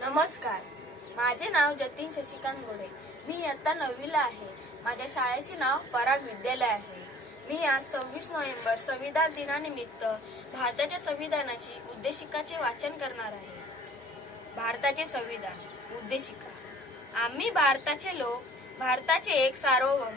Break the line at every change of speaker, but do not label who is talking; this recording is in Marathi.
नमस्कार. माझे नाव जतीन शशिकांत गोडे. मी इयत्ता नववीला आहे. माझ्या शाळेचे नाव पराग विद्यालय आहे. मी आज सव्वीस नोव्हेंबर संविधान दिनानिमित्त भारताच्या संविधानाची उद्देशिकाचे वाचन करणार आहे. भारताचे संविधान उद्देशिका. आम्ही भारताचे लोक भारताचे एक सार्वभौम.